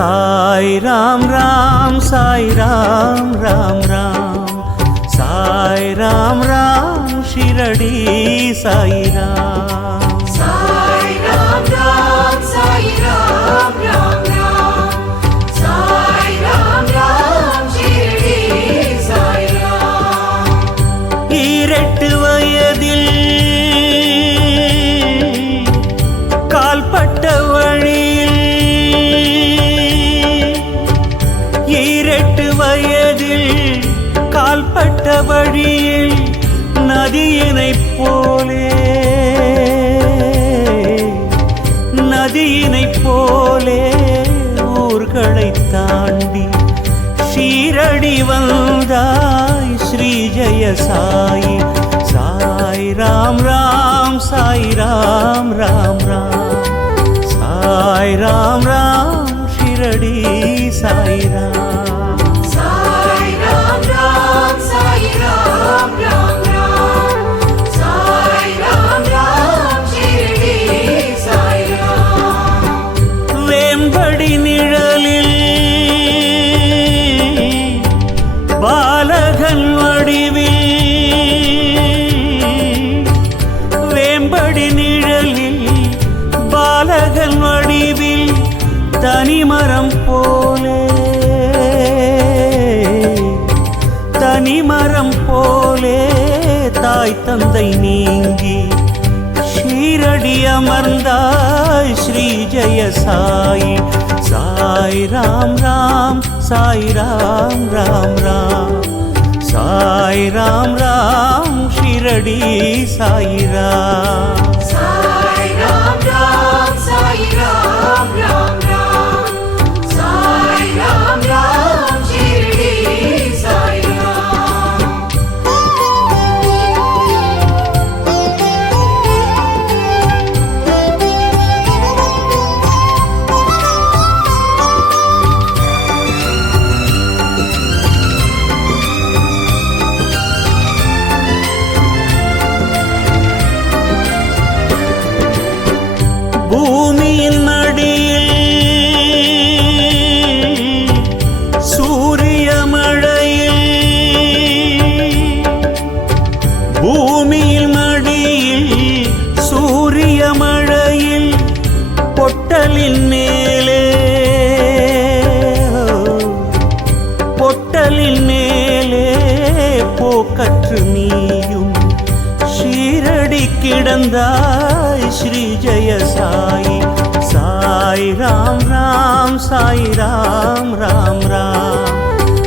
साई राम राम साई राम राम राम साई राम राम शिरडी साई राम साई राम राम साई राम राम राम साई राम राम शिरडी साई राम ஈரெட்டு வயதில் கால்பட்ட வழியில் ஈரெட்டு வயதில் கால்பட்ட வழியில் நதியினைப் போலே ஊர்களைத் தாண்டி ஷீரடி வந்தாய் ஸ்ரீ ஜெய சாயி சாய் ராம் ராம் சாய் ராம் ராம் ராம் சாய் ராம் ராம் ஷிரடி சாய் ராம் साई राम राम साई राम राम राम साई राम राम शिरडी साई राम வேம்படி நிழலில் பாலகன் வடிவில் வேம்படி நிழலில் பாலகன் வடிவில் தனிமரம் போலே தாய் தந்தை நீங்கி ஷீரடி அமர்ந்தாய் ஸ்ரீ ஜெய சாயி சாய் ராம் ராம் சாய் ராம் ராம் ராம் சாய் ராம் ராம் ஷிரடி சாய் ராம் साई राम राम साई राम राम राम साई राम राम शिरडी साई राम பூமியின் மடியில் சூரிய மழையில் பூமியில் மடியில் சூரிய மழையில் பொட்டலின் மேலே போக்கற்று நீயும் ஷீரடி கிடந்தாய் ஸ்ரீ ஜெய சாயி சாய் ராம் ராம் சாய் ராம் ராம் ராம்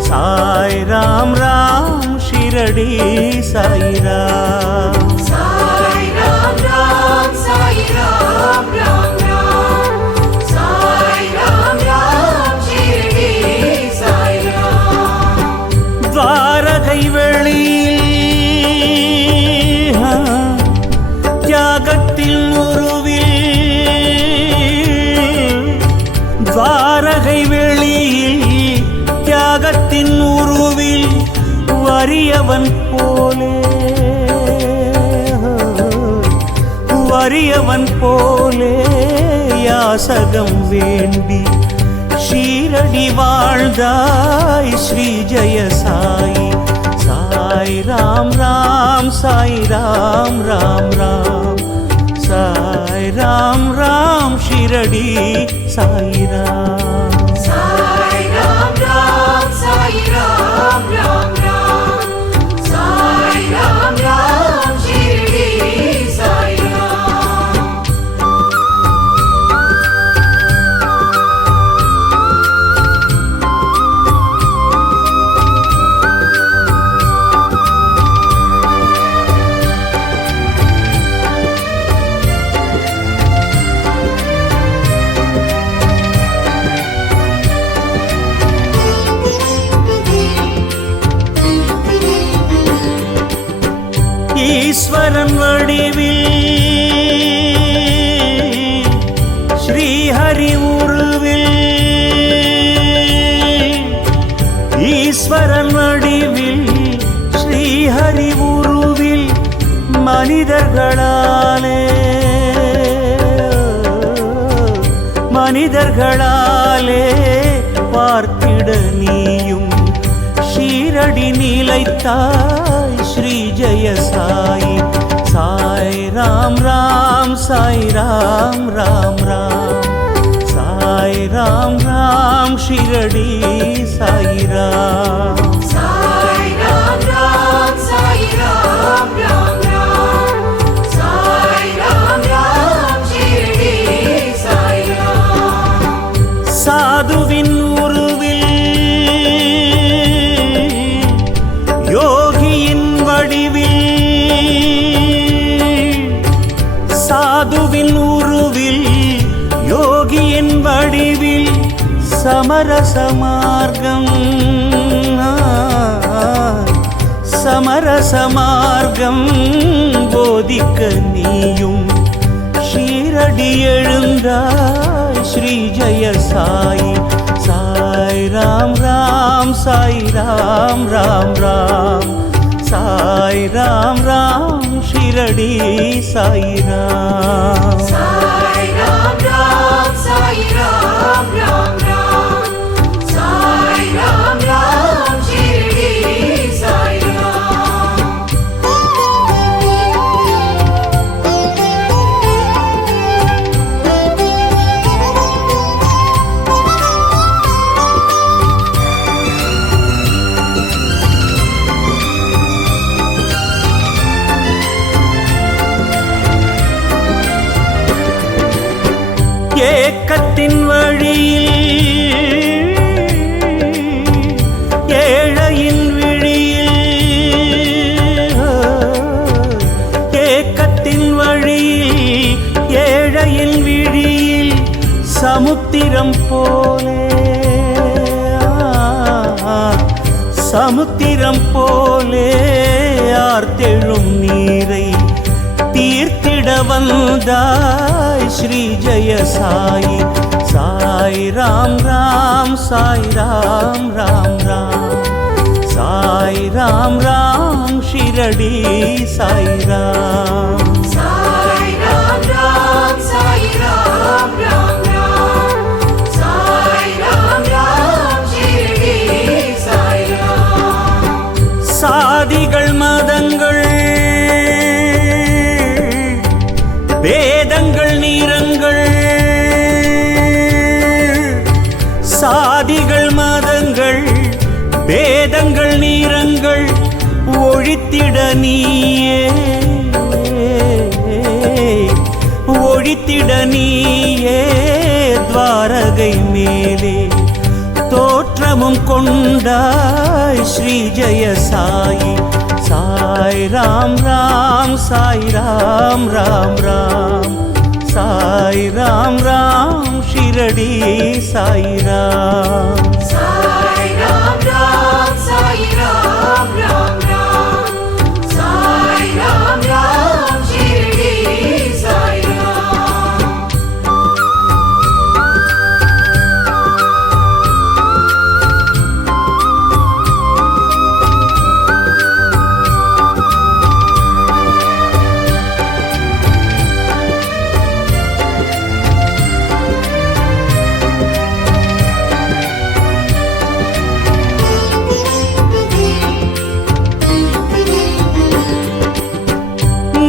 சாய் ராம் ராம் ஷிரடி சாய் ராம் साई राम राम साई राम राम राम साई राम राम शिरडी साई राम துவாரகை வெளியில் தியாகத்தின் உருவில் துவாரகை வெளியில் தியாகத்தின் உருவில் வறியவன் போலே யாசகம் வேண்டி ஷீரடி வாழ்ந்தாய் ஸ்ரீ ஜெய சாயி சாய் ராம் ராம் சாய் ராம் ராம் ராம் சாய் ராம் ராம் ஷிரடி சாய் ராம் साई राम राम साई राम राम राम साई राम राम शिरडी साई राम ஈஸ்வரன் வடிவில் ஸ்ரீஹரி உருவில் ஈஸ்வரன் வடிவில் ஸ்ரீஹரி உருவில் மனிதர்களாலே பார்த்திட நீயும் ஷீரடி நிலைத்தாய் ஸ்ரீ ஜெய சாயி. சாய் ராம் ராம் சாய் ராம் ராம் ராம் சாய் ராம் ராம் ஷீரடி சாய் ராம். சாய் ராம் ராம் சாய் ராம் ராம் ராம் சாய் ராம் ராம் ஷிரடி சாய் ராம். சாதுவின் உருவில் யோகியின் வடிவில், சாதுவின் உருவில் யோகியின் வடிவில் சமரச மார்க்கம், சமரச மார்க்கம் போதிக்க நீயும் ஷீரடி எழுந்தாய் ஸ்ரீ ஜெய சாயி. சாய் ராம் ராம் சாய் ராம் ராம் ராம் சாய் ராம் ராம் ஷீரடி சாய் ராம். சாய் ராம் ராம் சாய் ராம் ராம் ராம் சாய் ராம் ராம் ஷிரடி சாய் ராம். ஏக்கத்தின் வழியில் ஏழையின் விழியில், ஏக்கத்தின் வழியில் ஏழையின் விழியில் சமுத்திரம் போலே, சமுத்திரம் போலே ஆர்த்தெழும் நீரை தீர்த்திட வந்தாய் ஸ்ரீ ஜெய சாயி. சாய் ராம் ராம் சாய் ராம் ராம் ராம் சாய் ராம் ராம் ஷீரடி சாய் ராம். சாய் ராம் ராம் சாய் ராம் ராம் ராம் சாய் ராம் ராம் ஷிரடி சாய் ராம். சாதிகள் மதங்கள் வேதங்கள் நீரங்கள், சாதிகள் மதங்கள் வேதங்கள் நீரங்கள் ஒழித்திட நீயே, ஒழித்திட நீயே துவாரகை மேலே தோற்றமும் கொண்டாய் ஸ்ரீ ஜெய சாயி. சாய் ராம் ராம் சாய் ராம் ராம் ராம் சாய் ராம் ராம் ஷீரடி சாய் ராம். சாய் ராம் ராம் சாய் ராம் ராம் ராம் சாய் ராம் ராம் ஷிரடி சாய் ராம்.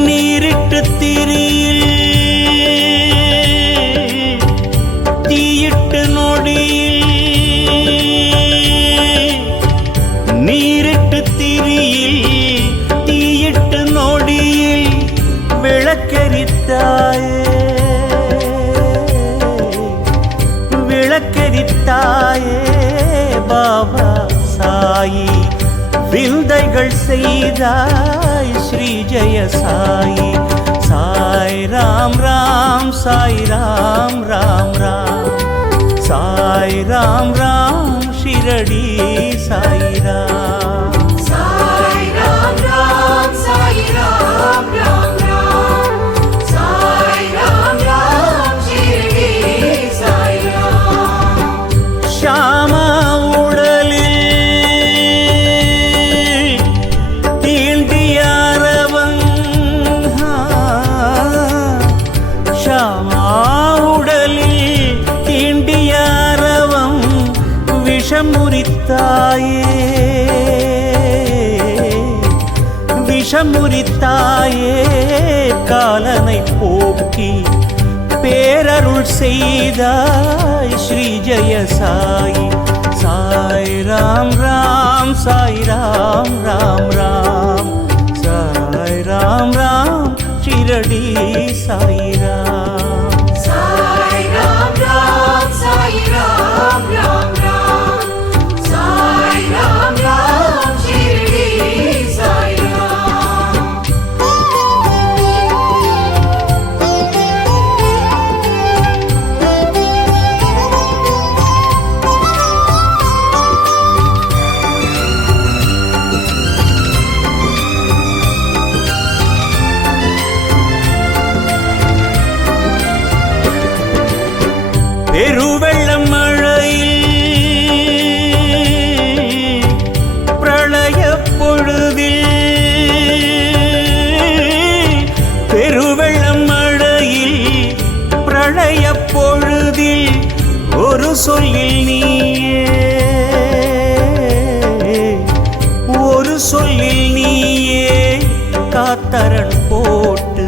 நீரிட்டு திரியில் தீயிட்டு நொடியில், நீரிட்டு திரியில் தீயிட்டு நொடியில் விளக்கெரித்தாயே, விளக்கெரித்தாயே பாபா சாயி. விந்தைகள் செய்தாய் ஸ்ரீ ஜெய சாயி. சாய் ராம் ராம் சாய் ராம் ராம் ராம் சாய் ராம் ராம் ஷீரடி சாய் ராம். சாய் ராம் ராம் சாய் ராம் ராம் ராம் சாய் ராம் ராம் ஷிரடி சாய் ராம். ஷாமா உடலில் தீண்டியாரவன், ஷாமா உடலில் தீண்டியாரவன் விஷமுறித்தாயே காலனை போக்கி பேரருள் செய்தாய் ஸ்ரீ ஜெய சாயி. சாய் ராம் ராம் சாய் ராம் ராம் ராம் சாய் ராம் ராம் ஷிரடி சாய் ராம். சாய் ராம் ராம் சாய் ராம் ராம் ராம் சாய் ராம் ராம் ஷிரடி சாய் ராம். பெருவெள்ளம் மழையில் பிரளய பொழுதில் பெருவெள்ளம் மழையில் பிரளய பொழுதில் ஒரு சொல்லில் நீயே ஒரு சொல்லில் நீயே காத்தரண் போட்டு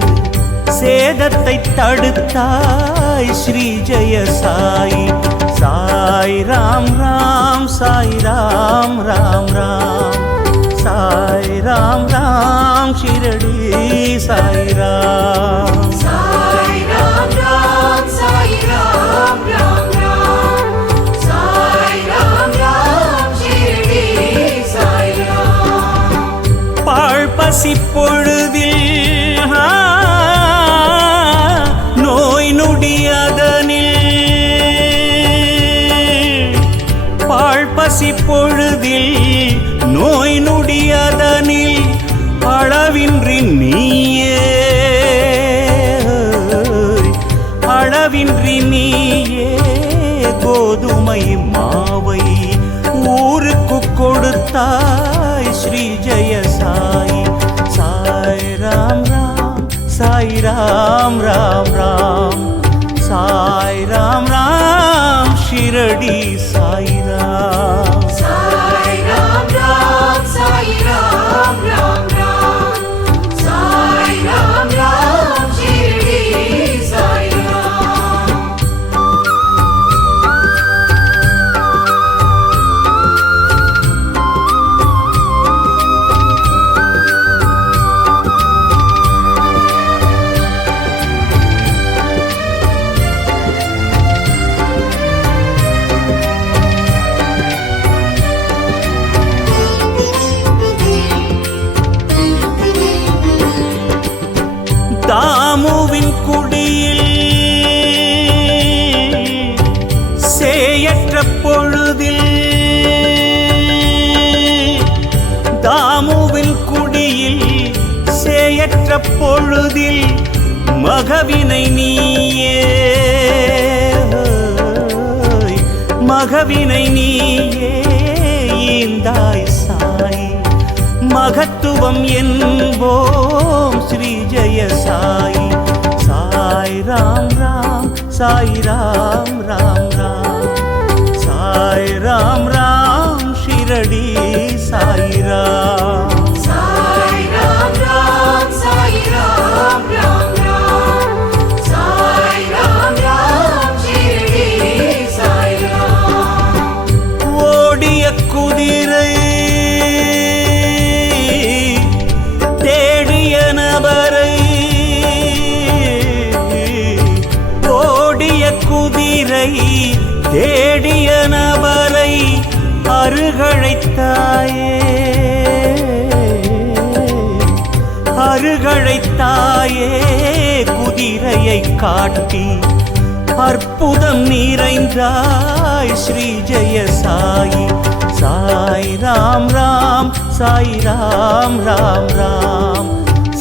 சேதத்தை தடுத்தாய் ஸ்ரீ ஜெய சாயி. சாய் ராம் ராம் சாய் ராம் ராம் ராம் சாய் ராம் ராம் ஷிரடி சாய் ராம். சாய் ராம் ராம் சாய் ராம் ராம் ராம் சாய் ராம் ராம் ஷிரடி சாய் ராம். பாழ் பசி பொழுதில் நோய் நொடியதனில் பாழ் பசி பொழுதில் நோய் நொடியதனில் அளவின்றி நீயே அளவின்றி நீயே கோதுமை மாவை ஊருக்கு கொடுத்தாய் ஸ்ரீ ஜெய சாயி. சாய் ராம் ராம் சாய் ராம் ராம் ராம் சாய் ராம் ராம் ஷிரடி சாய் ராம். சாய் ராம் ராம் சாய் ராம் ராம் ராம் சாய் ராம் ராம் ஷிரடி சாய் ராம். தாமுவின் குடியில் சேயற்ற பொழுதில் தாமுவின் குடியில் சேயற்ற பொழுதில் மகவினை நீயே மகவினை நீயே ஈந்தாய் சாய். மகத்துவம் என்போம் ஸ்ரீ ஜெய சாயி. சாய் ராம் ராம் சாய் ராம் ராம் ராம் சாய் ராம் ராம் ஷிரடி சாய் ராம். சாய் ராம் ராம் சாய் ராம் ராம் ராம் சாய் ராம் ராம் ஷிரடி சாய் ராம். ஓடிய குதிரை தேடிய நபரை ஓடிய குதிரை தேடிய நபரை அருகழைத்தாயே அருகழைத்தாயே குதிரையை காட்டி அற்புதம் நிறைந்தாய் ஸ்ரீ ஜெய சாயி. சாய் ராம் ராம் சாய் ராம் ராம் ராம்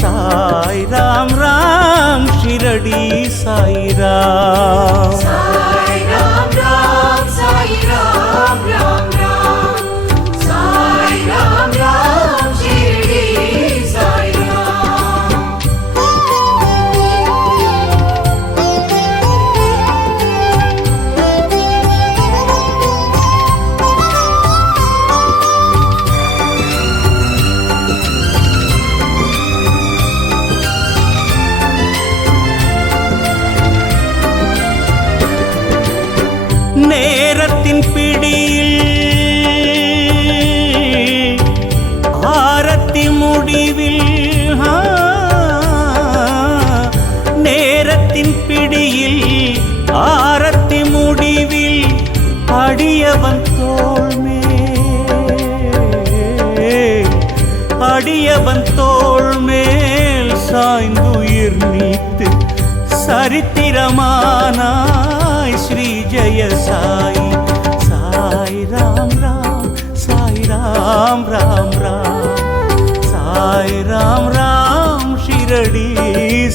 சாய் ராம் ராம் ஷிரடி சாய் ராம். சாய் ராம் ராம் சாய் ராம் ராம் ராம் சாய் ராம் ராம் ஷிரடி சாய் ராம். அடியவன் தோள் மேல் சாய்ந்துயிர் நீத்து சரித்திரமானாய் ஸ்ரீ ஜெய சாயி. சாய் ராம் ராம் சாய் ராம் ராம் ராம் சாய் ராம் ராம் ஷிரடி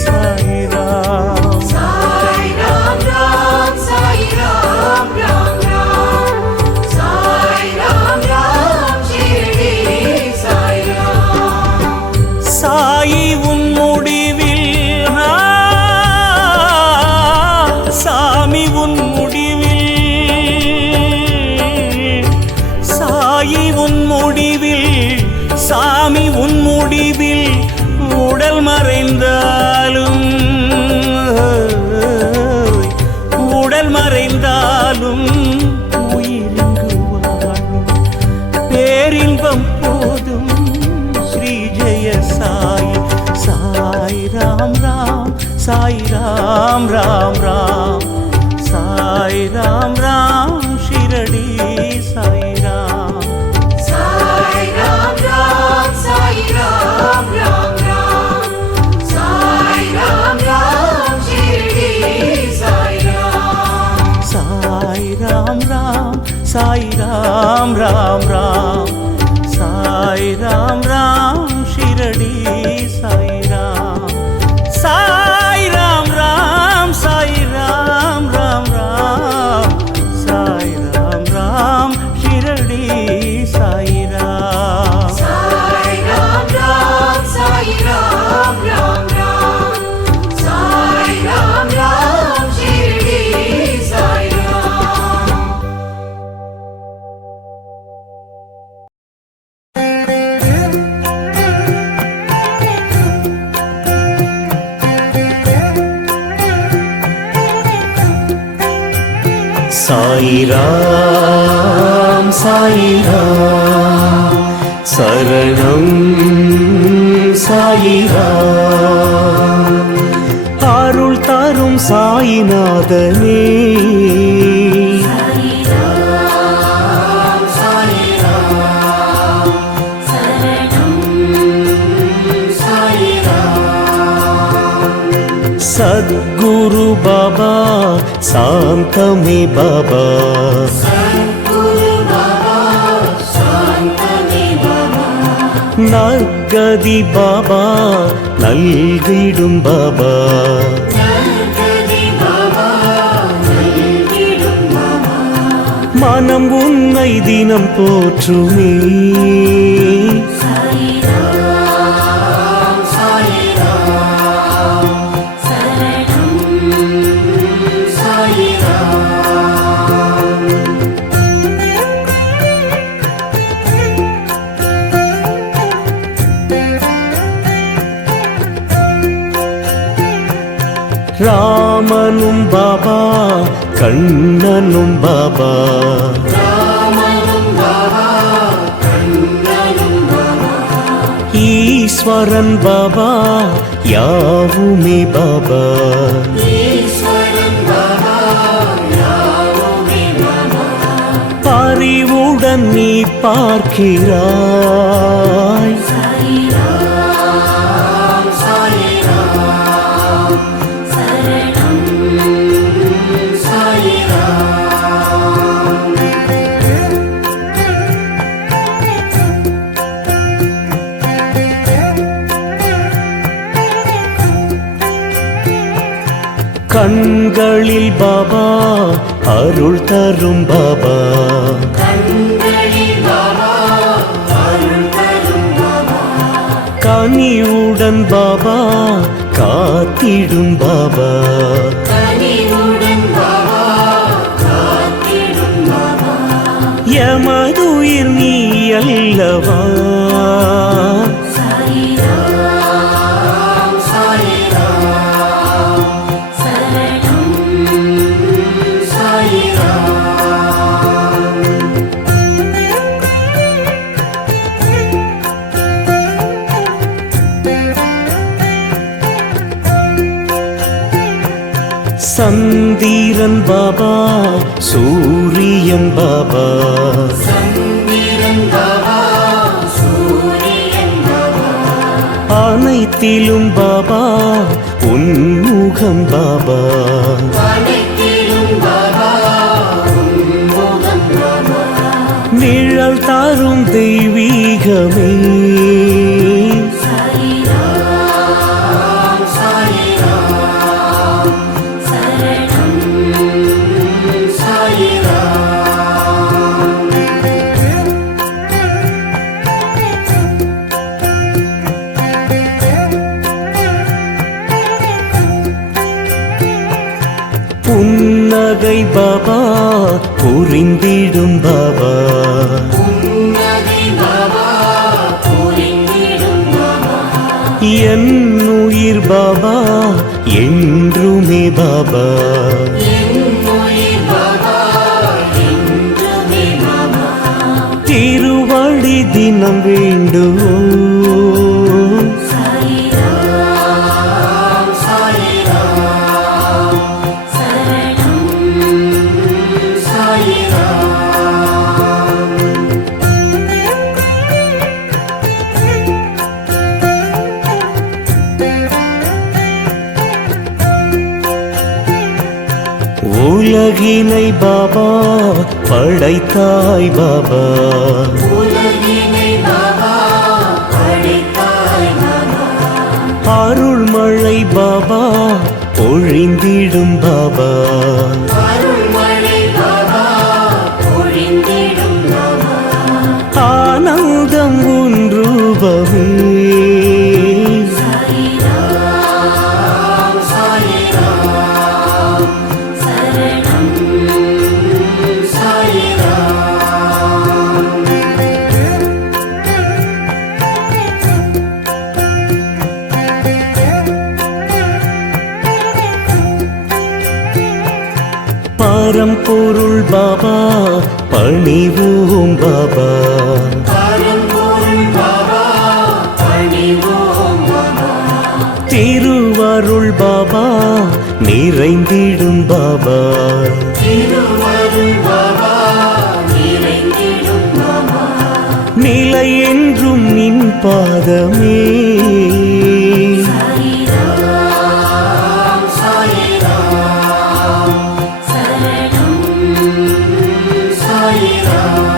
சாய் ராம். சாய் ராம் ராம் சாய் ராம் ராம் ராம் சாய் ராம் ராம் ஷிரடி சாய் ராம். சாயி உன் முடிவில் சாமி உன் முடிவில் சாயி உன் முடிவில் சாமி உன் முடிவில் உடல் மறைந்தாலும் உடல் மறைந்தாலும் உயிரிங்கு வாழும் பேரின்பம் போதும் ஸ்ரீ ஜெய சாயி. சாய் ராம் ராம் சாய் ராம் ராம் ராம் சாய் ராம் ராம் ஷிரடி சாய் ராம். சாய் ராம் ராம் சாய் ராம் ராம் ராம் சாய் ராம் ராம் ஷிரடி சாய் ராம். சாய் ராம் ராம் சாய் ராம் ராம் ராம் சாய் ராம் ராம் ஷிரடி சாய் ராம். சாய் ராம் ராம் சாய் ராம் ராம் ராம் சாய் ராம் ராம் ஷிரடி சாய் ராம். சாய் ராம் ராம் சாய் ராம் ராம் ராம் சாய் ராம் ராம் ஷிரடி சாய் ராம். சாய் ராம் சாய் ராம் சரணம் சாய் ராம். அருள் தரும் சாயிநாதனே சத்குரு பாபா சாந்தமே பாபா நற்கதி பாபா நல்கிடும் பாபா. மனம் உன்னை தினம் போற்றுமே ராமனும் பாபா கண்ணனும் பாபா ஈஸ்வரன் பாபா யாவுமே பாபா. பரிவுடன் நீ பார்க்கிறாய் கண்களில் பாபா அருள் தரும் பாபா கனிவுடன் பாபா காத்திடும் பாபா. எமதுயிர் நீ அல்லவா சந்திரன் பாபா சூரியன் பாபா சந்திரன் பாபா சூரியன் பாபா அனைத்திலும் பாபா உன்முகம் பாபா அனைத்திலும் பாபா உன்முகம் பாபா நிழல் தாரும் தெய்வீகமே சாயிராம் சாயிராம் சரணம் சாயிராம் புன்னகை பாபா புரிந்திடும் பாபா புன்னகை பாபா புரிந்திடும் பாபா என் உயிர் பாபா என்றுமே பாபா என் உயிர் பாபா என்றுமே பாபா திருவடி தினம் வேண்டுவோம் சாயிராம் சாயிராம் சரணம் சாயிராம் உலகினை பாபா படைத்தாய் பாபா உலகினை பாபா படைத்தாய் பாபா அருள்மழை பாபா பொழிந்திடும் பாபா அருள்மழை பாபா பொழிந்திடும் பாபா ஆனந்தம் உன் ரூபமே சாயிராம் சாயிராம் சரணம் சாயிராம் பரம்பொருள் பாபா பணிவோம் பாபா பரம்பொருள் பாபா பணிவோம் பாபா திருவருள் பாபா நிறைந்திடும் பாபா திருவருள் பாபா நிறைந்திடும் பாபா நிலை என்றும் நின் பாதமே சாயிராம் சாயிராம் சரணம் சாயிராம்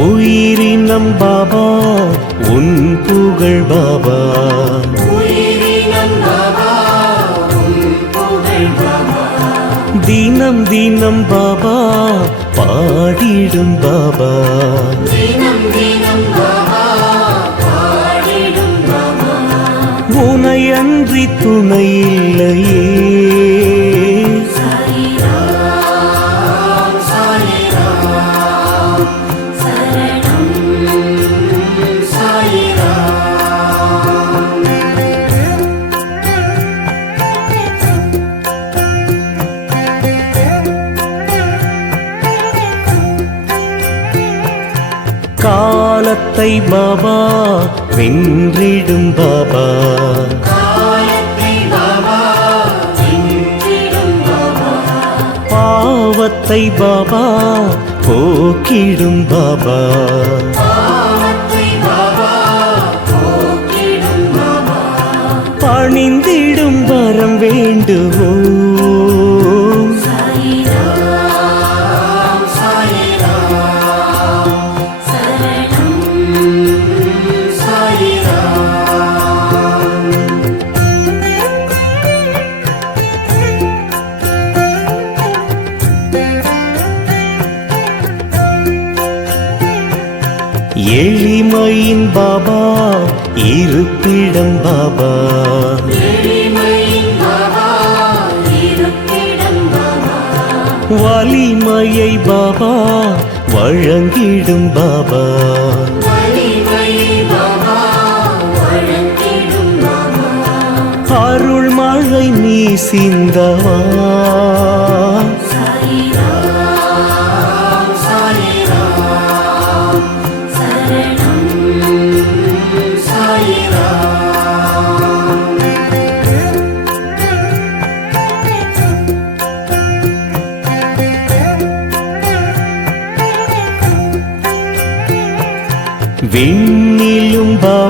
உயிரினம் பாபா உன் புகழ் பாபா உயிரினம் பாபா உன் புகழ் பாபா தினம் தினம் பாபா பாடிடும் பாபா தினம் தினம் பாபா பாடிடும் பாபா உனையன்றி துணை இல்லையே சாயிராம் சாயிராம் சரணம் சாயிராம் காலத்தை பாபா வென்றிடும் பாபா காலத்தை பாபா வென்றிடும் பாபா பாவத்தை பாபா போக்கிடும் பாபா பாவத்தை பாபா போக்கிடும் பாபா பணிந்திடும் வரம் வேண்டுவோம் சாயிராம் சாயிராம் சரணம் சாயிராம் எளிமையின் பாபா இருப்பிடம் பாபா எளிமையின் பாபா இருப்பிடம் பாபா வலிமையை பாபா வழங்கிடும் பாபா வலிமையை பாபா வழங்கிடும் பாபா அருள் மழை நீ சிந்தவா சாயிராம் சாயிராம் சரணம் சாயிராம்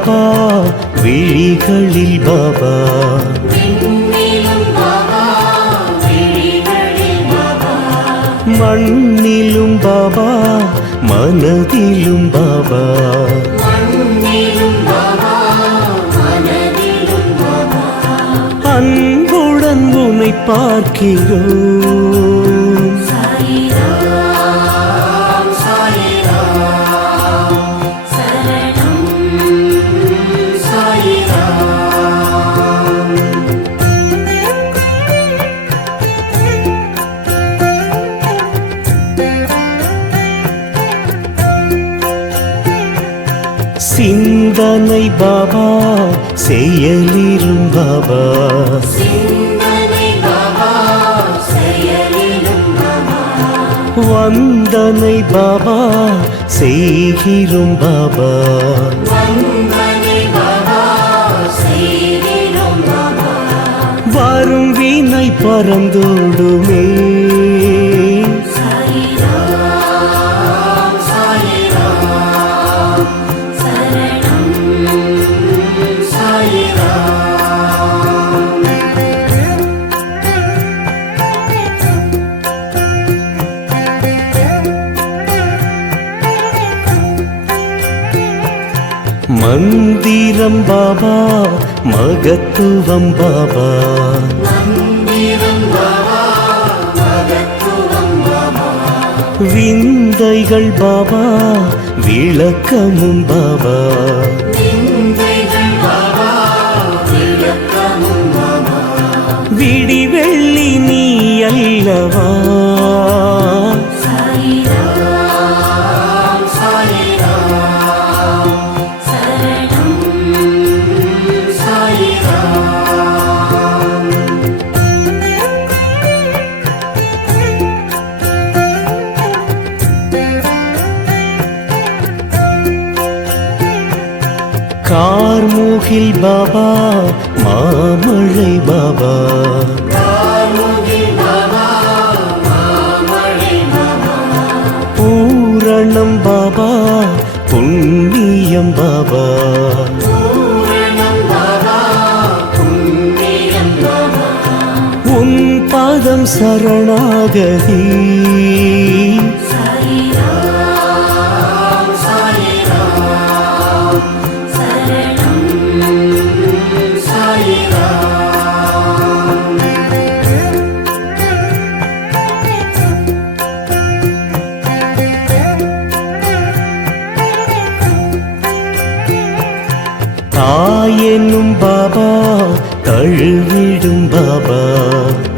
பாபா விழிகளில் பாபா விண்ணிலும் பாபா விழிகளில் பாபா மண்ணிலும் பாபா மனதிலும் பாபா மண்ணிலும் பாபா மனதிலும் பாபா அன்புடன் உன்னை பார்க்கிறோம் சாயிராம் சாயிராம் சரணம் சாயிராம் சிந்தனை பாபா செயலிலும் பாபா சிந்தனை பாபா செயலிலும் பாபா வந்தனை பாபா செய்கிறோம் பாபா வந்தனை பாபா செய்கிறோம் பாபா வரும் வீணை பறந்தோடுமே சாயிராம் சாயிராம் சரணம் சாயிராம் மந்திரம் பாபா மகத்துவம் பாபா மந்திரம் பாபா மகத்துவம் பாபா விந்தைகள் பாபா விளக்கமும் பாபா விந்தைகள் பாபா விளக்கமும் பாபா விடி வெள்ளி நீ அல்லவா சாயிராம் சாயிராம் சரணம் சாயிராம் கார்முகில் பாபா மாமழை பாபா கார்முகில் பாபா மாமழை பாபா பூரணம் பாபா புண்ணியம் பாபா பூரணம் பாபா புண்ணியம் பாபா உன் பாதம் சரணாகதி சாயிராம் சாயிராம் சரணம் சாயிராம் தாயெனும் பாபா தழுவிடும் பாபா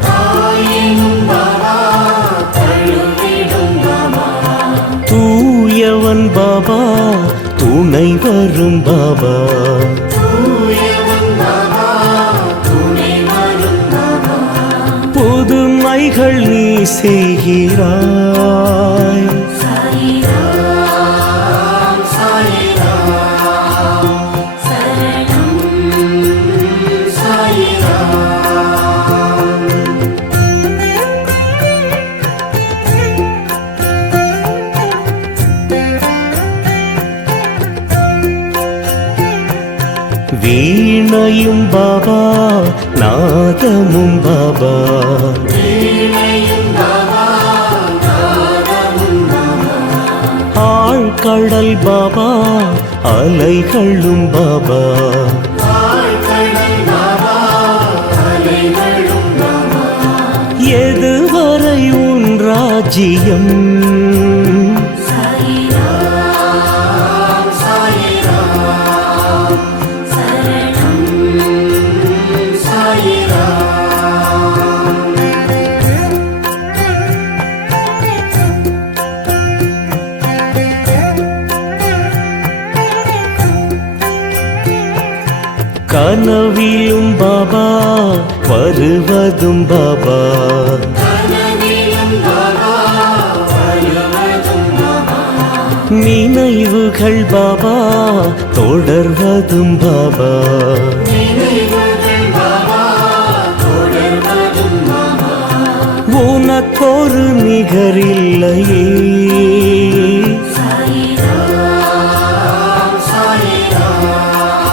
தாயினும் பாபா தழுவிடும் பாபா தூயவன் பாபா துணை வரும் பாபா தூயவன் பாபா துணை வரும் பாபா புதுமைகள் நீ செய்கிறாய் சாயிராம் சாயிராம் சரணம் சாயிராம் வீணையும் பாபா நாதமும் பாபா வீணையும் பாபா நாதமும் பாபா ஆழ்கடல் பாபா அலைகளும் பாபா ஆழ்கடல் பாபா அலைகளும் பாபா எதுவரை உன் ராஜ்யம் சாயிராம் சாயிராம் சரணம் சாயிராம் கனவிலும் பாபா வருவதும் பாபா கனவிலும் பாபா வருவதும் பாபா நினைவுகள் பாபா தொடர்வதும் பாபா நினைவுகள் பாபா தொடர்வதும் பாபா உனக்கொரு நிகரில்லையே சாயிராம் சாயிராம்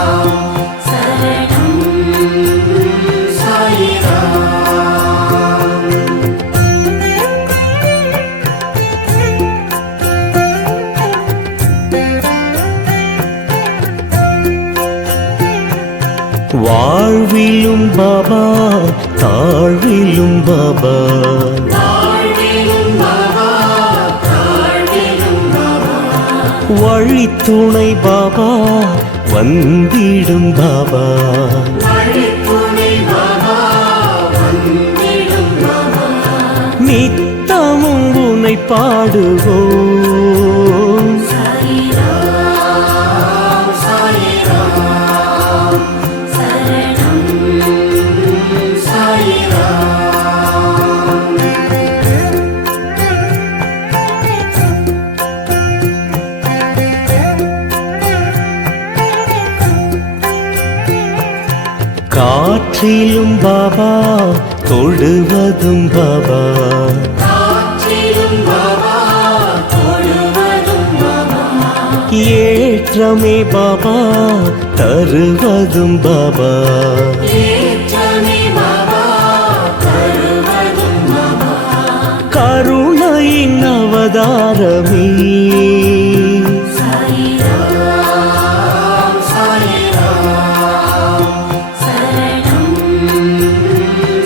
வாழ்விலும் பாபா தாழ்விலும் பாபா வாழ்விலும் பாபா தாழ்விலும் பாபா வழித்துணை பாபா வந்திடும் பாபா வழித்துணை பாபா வந்திடும் பாபா நித்தமும் உனை பாடுவோம் சாயிராம் சாயிராம் சரணம் சாயிராம் காற்றிலும் பாபா தொடுவதும் பாபா காற்றிலும் பாபா தொழுவதும் பாபா ஏற்றமே பாபா தருவதும் பாபா ஏற்றமே பாபா தருவதும் பாபா கருணையின் அவதாரமே சாயிராம் சாயிராம் சரணம்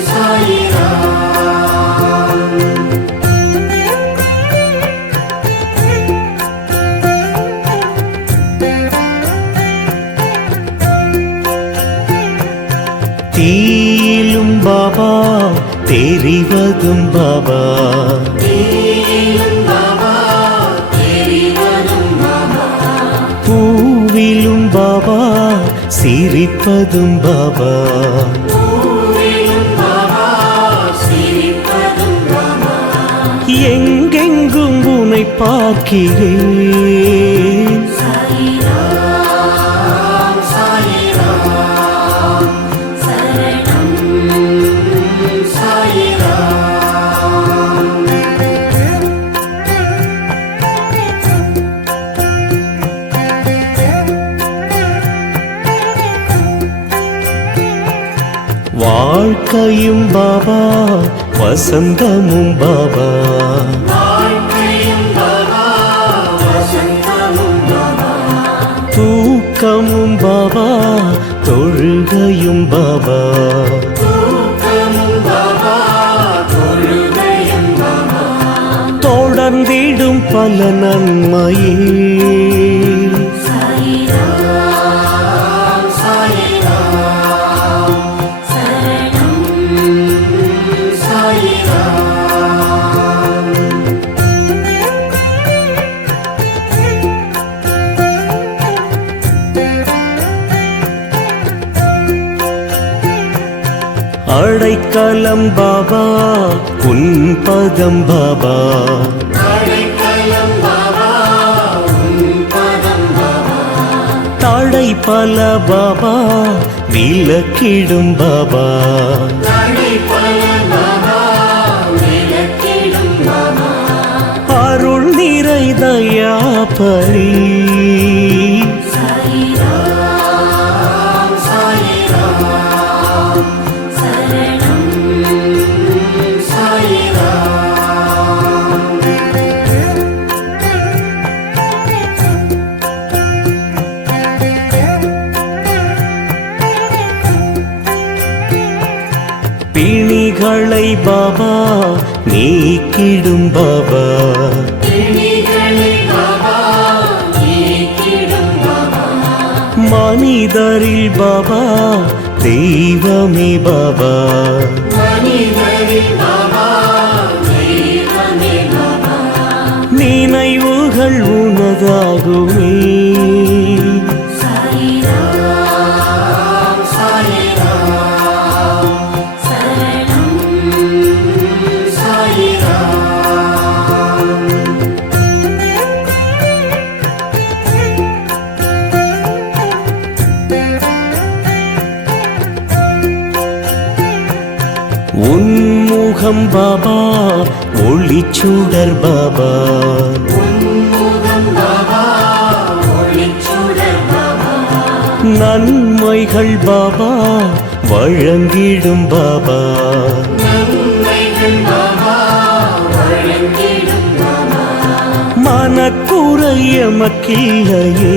சாயிராம் தீயிலும் பாபா தெரிவதும் பாபா தீயிலும் பாபா தெரிவதும் பாபா பூவிலும் பாபா சிரிப்பதும் பாபா பூவிலும் பாபா சிரிப்பதும் பாபா எங்கெங்கும் உனை பார்க்கிறேன் சாயிராம் சாயிராம் சரணம் சாயிராம் வாழ்க்கையும் பாபா வசந்தமும் பாபா வாழ்க்கையும் பாபா வசந்தமும் பாபா தூக்கமும் பாபா தொழுகையும் பாபா தூக்கமும் பாபா தொழுகையும் பாபா தொடர்ந்திடும் பல நன்மையே சாயிராம் சாயிராம் சரணம் சாயிராம் அடைக்கலம் பாபா உன் பதம் பாபா அடைக்கலம் பாபா உன் பதம் பாபா தடை பல பாபா விலக்கிடும் பாபா தடை பல பாபா விலக்கிடும் பாபா அருள் நிறை தயாபரி சாயிராம் சாயிராம் சரணம் சாயிராம் பிணிகளை பாபா நீக்கிடும் பாபா பிணிகளை பாபா நீக்கிடும் பாபா மனிதரில் பாபா தெய்வமே பாபா மனிதரில் பாபா தெய்வமே பாபா நினைவுகள் உனதாகுமே சாயிராம் சாயிராம் சரணம் சாயிராம் உன்முகம் பாபா ஒளிச்சுடர் பாபா உன்முகம் பாபா ஒளிச்சுடர் பாபா நன்மைகள் பாபா வழங்கிடும் பாபா நன்மைகள் பாபா வழங்கிடும் பாபா மனக்குறை எமக்கில்லையே